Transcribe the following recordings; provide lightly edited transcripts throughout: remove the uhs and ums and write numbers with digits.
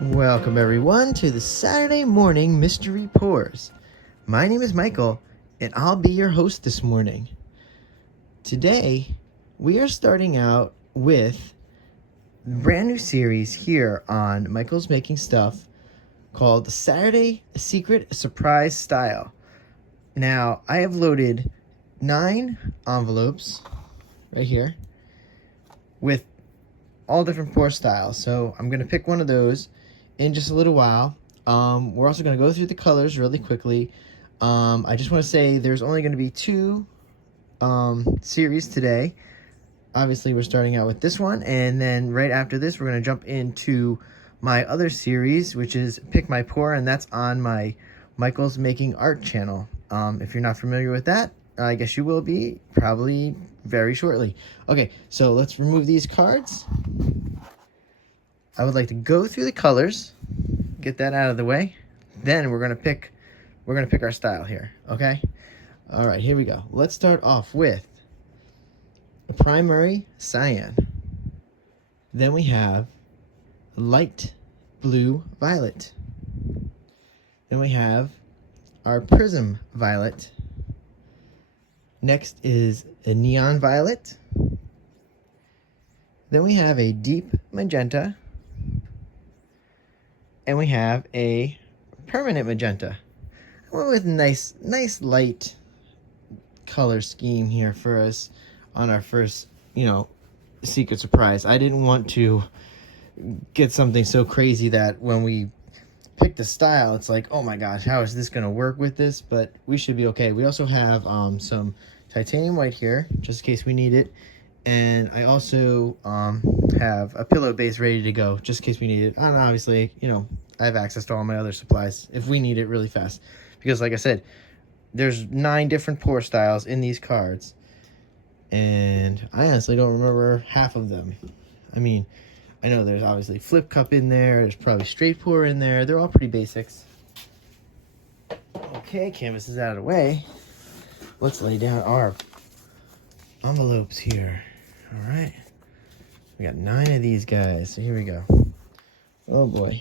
Welcome everyone to the Saturday morning mystery pours. My name is Michael and I'll be your host this morning. Today we are starting out with a brand new series here on Michael's Making Stuff called the Saturday Secret Surprise Style. Now I have loaded 9 envelopes right here with all different pour styles, so I'm going to pick one of those in just a little while. We're also going to go through the colors really quickly. I just want to say there's only going to be 2 series today. Obviously, we're starting out with this one, and then right after this, we're going to jump into my other series, which is Pick My Pour, and that's on my Michael's Making Art channel. If you're not familiar with that, I guess you will be probably very shortly. Okay, so let's remove these cards. I would like to go through the colors, get that out of the way. Then we're gonna pick our style here. Okay. All right, here we go. Let's start off with the primary cyan. Then we have light blue violet. Then we have our prism violet. Next is a neon violet. Then we have a deep magenta. And we have a permanent magenta. I went with nice light color scheme here for us on our first, secret surprise. I didn't want to get something so crazy that when we pick the style, it's like, oh my gosh, how is this going to work with this? But we should be okay. We also have some titanium white here, just in case we need it. And I also have a pillow base ready to go, just in case we need it. And obviously, I have access to all my other supplies if we need it really fast. Because like I said, there's 9 different pour styles in these cards. And I honestly don't remember half of them. I mean, I know there's obviously flip cup in there. There's probably straight pour in there. They're all pretty basics. Okay, canvas is out of the way. Let's lay down our envelopes here. All right, we got 9 of these guys, so here we go. Oh boy,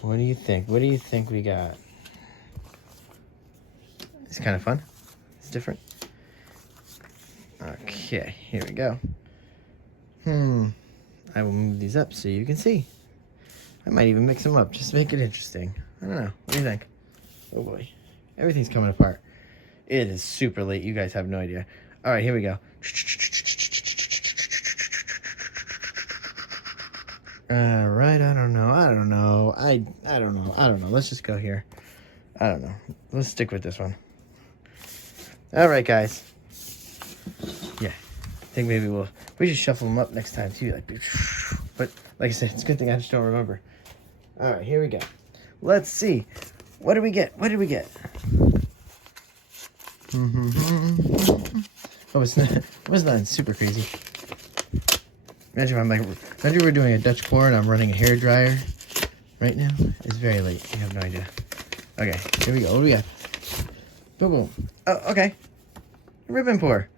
what do you think we got? It's kind of fun. It's different. Okay, here we go. I will move these up so you can see. I might even mix them up just to make it interesting. I don't know, what do you think? Oh boy, everything's coming apart. It is super late. You guys have no idea. All right, here we go. All right, I don't know. I don't know. Let's just go here. I don't know. Let's stick with this one. All right, guys. Yeah, I think maybe we should shuffle them up next time too. But like I said, it's a good thing I just don't remember. All right, here we go. Let's see. What did we get? Oh, it's not super crazy. Imagine we're doing a Dutch pour and I'm running a hair dryer right now. It's very late. You have no idea. Okay, here we go. What do we got? Boom, boom. Oh, okay. Ribbon pour.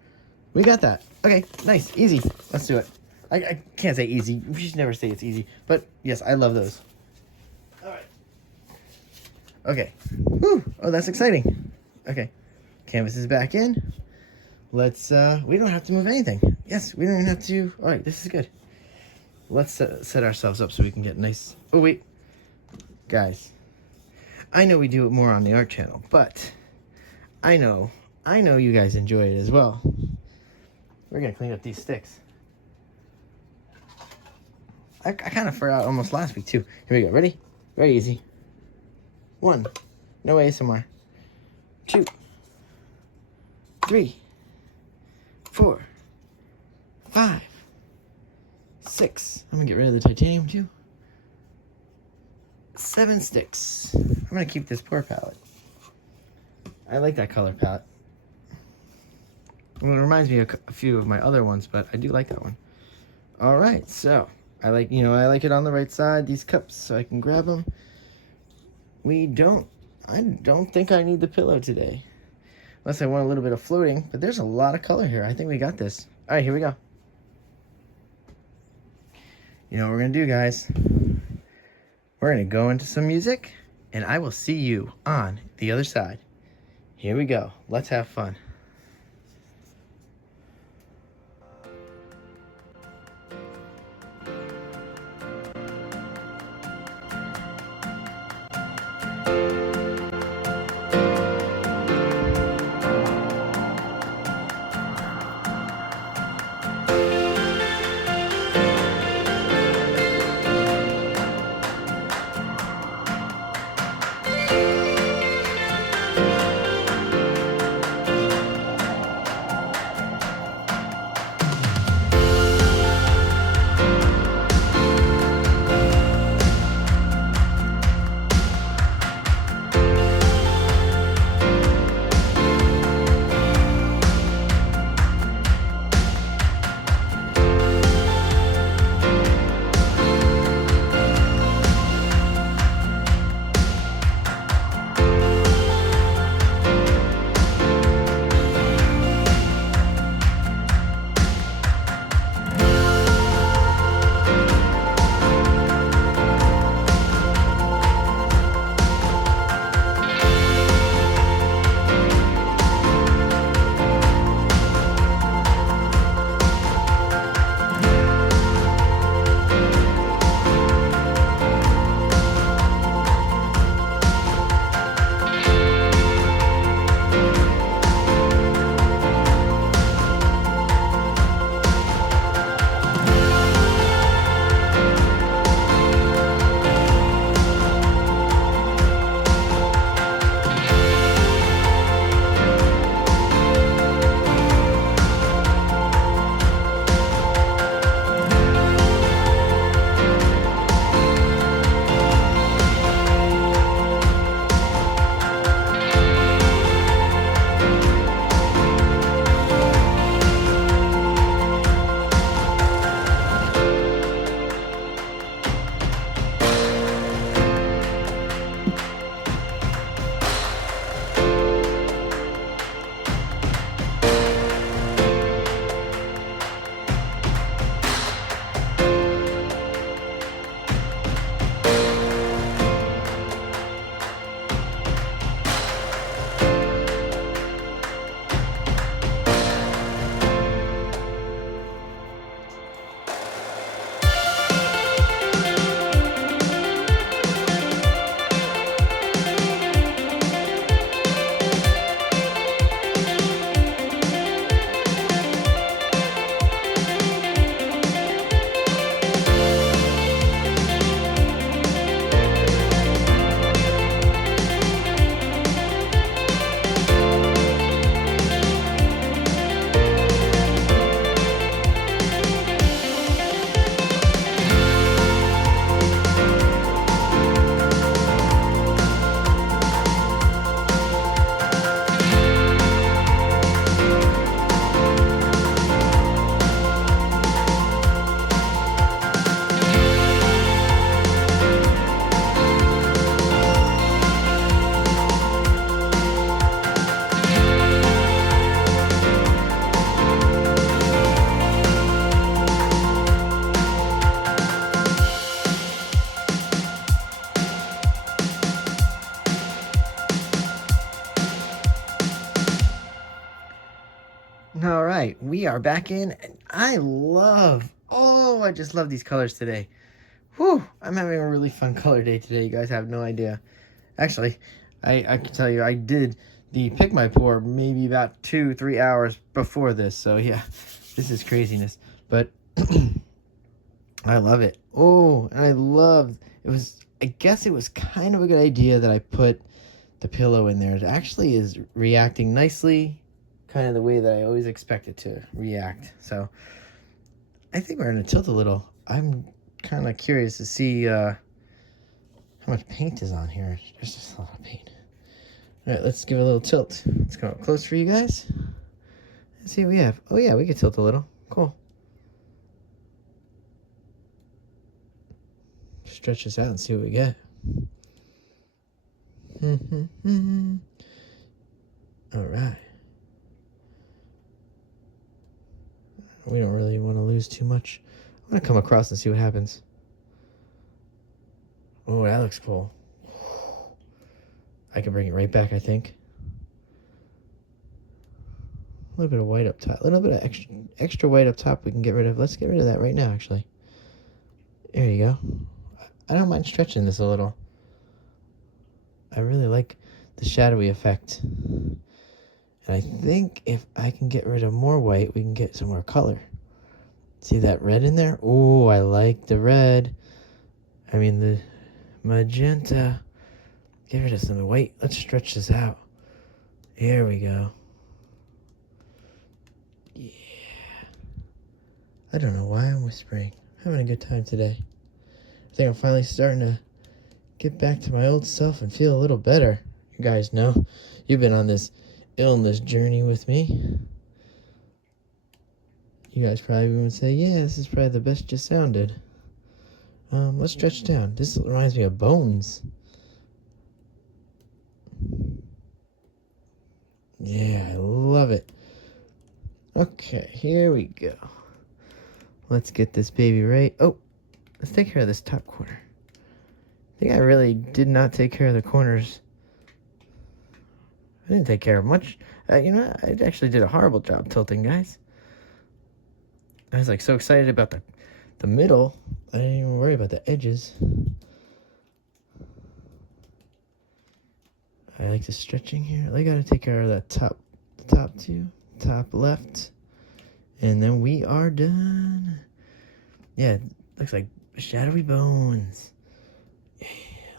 We got that. Okay, nice, easy. Let's do it. I can't say easy. We should never say it's easy. But yes, I love those. All right. Okay. Whew. Oh, that's exciting. Okay. Canvas is back in. Let's, we don't have to move anything. Yes, we don't even have to. All right, this is good. Let's set ourselves up so we can get nice. Oh, wait. Guys, I know we do it more on the art channel, but I know you guys enjoy it as well. We're going to clean up these sticks. I kind of forgot almost last week, too. Here we go. Ready? Very easy. 1. No ASMR. 2. 3. 4. 5. 6. I'm going to get rid of the titanium, too. 7 sticks. I'm going to keep this pour palette. I like that color palette. Well, it reminds me of a few of my other ones, but I do like that one. All right, so I like it on the right side, these cups, so I can grab them. We don't I don't think I need the pillow today. Unless I want a little bit of floating, but there's a lot of color here. I think we got this. All right, here we go. You know what we're gonna do, guys? We're gonna go into some music, and I will see you on the other side. Here we go. Let's have fun. All right, we are back in, and I just love these colors today. Whew, I'm having a really fun color day today. You guys have no idea. Actually, I can tell you, I did the Pick My Pour maybe about 2-3 hours before this. So yeah, this is craziness. But I love it. Oh, and I guess it was kind of a good idea that I put the pillow in there. It actually is reacting nicely, kind of the way that I always expect it to react. So I think we're going to tilt a little. I'm kind of curious to see how much paint is on here. There's just a lot of paint. All right, let's give it a little tilt. Let's go up close for you guys. Let's see what we have. Oh yeah, we can tilt a little. Cool. Stretch this out and see what we get. All right. We don't really want to lose too much. I'm going to come across and see what happens. Oh, that looks cool. I can bring it right back, I think. A little bit of white up top. A little bit of extra white up top we can get rid of. Let's get rid of that right now, actually. There you go. I don't mind stretching this a little. I really like the shadowy effect. And I think if I can get rid of more white, we can get some more color. See that red in there? Oh, I like the red. I mean the magenta. Get rid of some white. Let's stretch this out. Here we go. Yeah. I don't know why I'm whispering. I'm having a good time today. I think I'm finally starting to get back to my old self and feel a little better. You guys know, you've been on this illness journey with me. You guys probably would say, yeah, this is probably the best you sounded. Let's stretch down. This reminds me of bones. Yeah, I love it. Okay, here we go. Let's get this baby right. Oh, let's take care of this top corner. I think I really did not take care of the corners. I didn't take care of much. You know, I actually did a horrible job tilting, guys. I was like so excited about the middle. I didn't even worry about the edges. I like the stretching here. I gotta take care of that top two, top left. And then we are done. Yeah, it looks like shadowy bones. Yeah,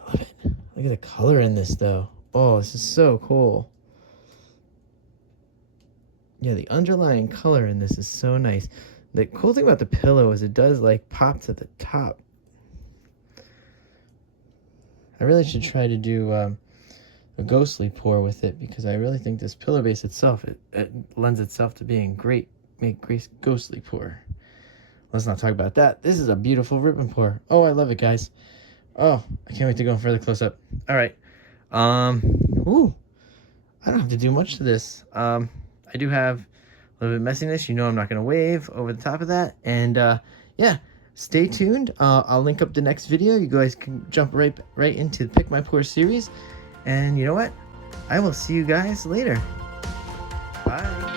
love it. Look at the color in this though. Oh, this is so cool. Yeah, the underlying color in this is so nice. The cool thing about the pillow is it does like pops at the top. I really should try to do a ghostly pour with it because I really think this pillow base itself, it lends itself to being great ghostly pour. Let's not talk about that. This is a beautiful ribbon pour. Oh, I love it, guys. Oh, I can't wait to go further close up. All right. Ooh, I don't have to do much to this. I do have a little bit of messiness. You know I'm not going to wave over the top of that. And, yeah, stay tuned. I'll link up the next video. You guys can jump right into the Pick My Pour series. And you know what? I will see you guys later. Bye.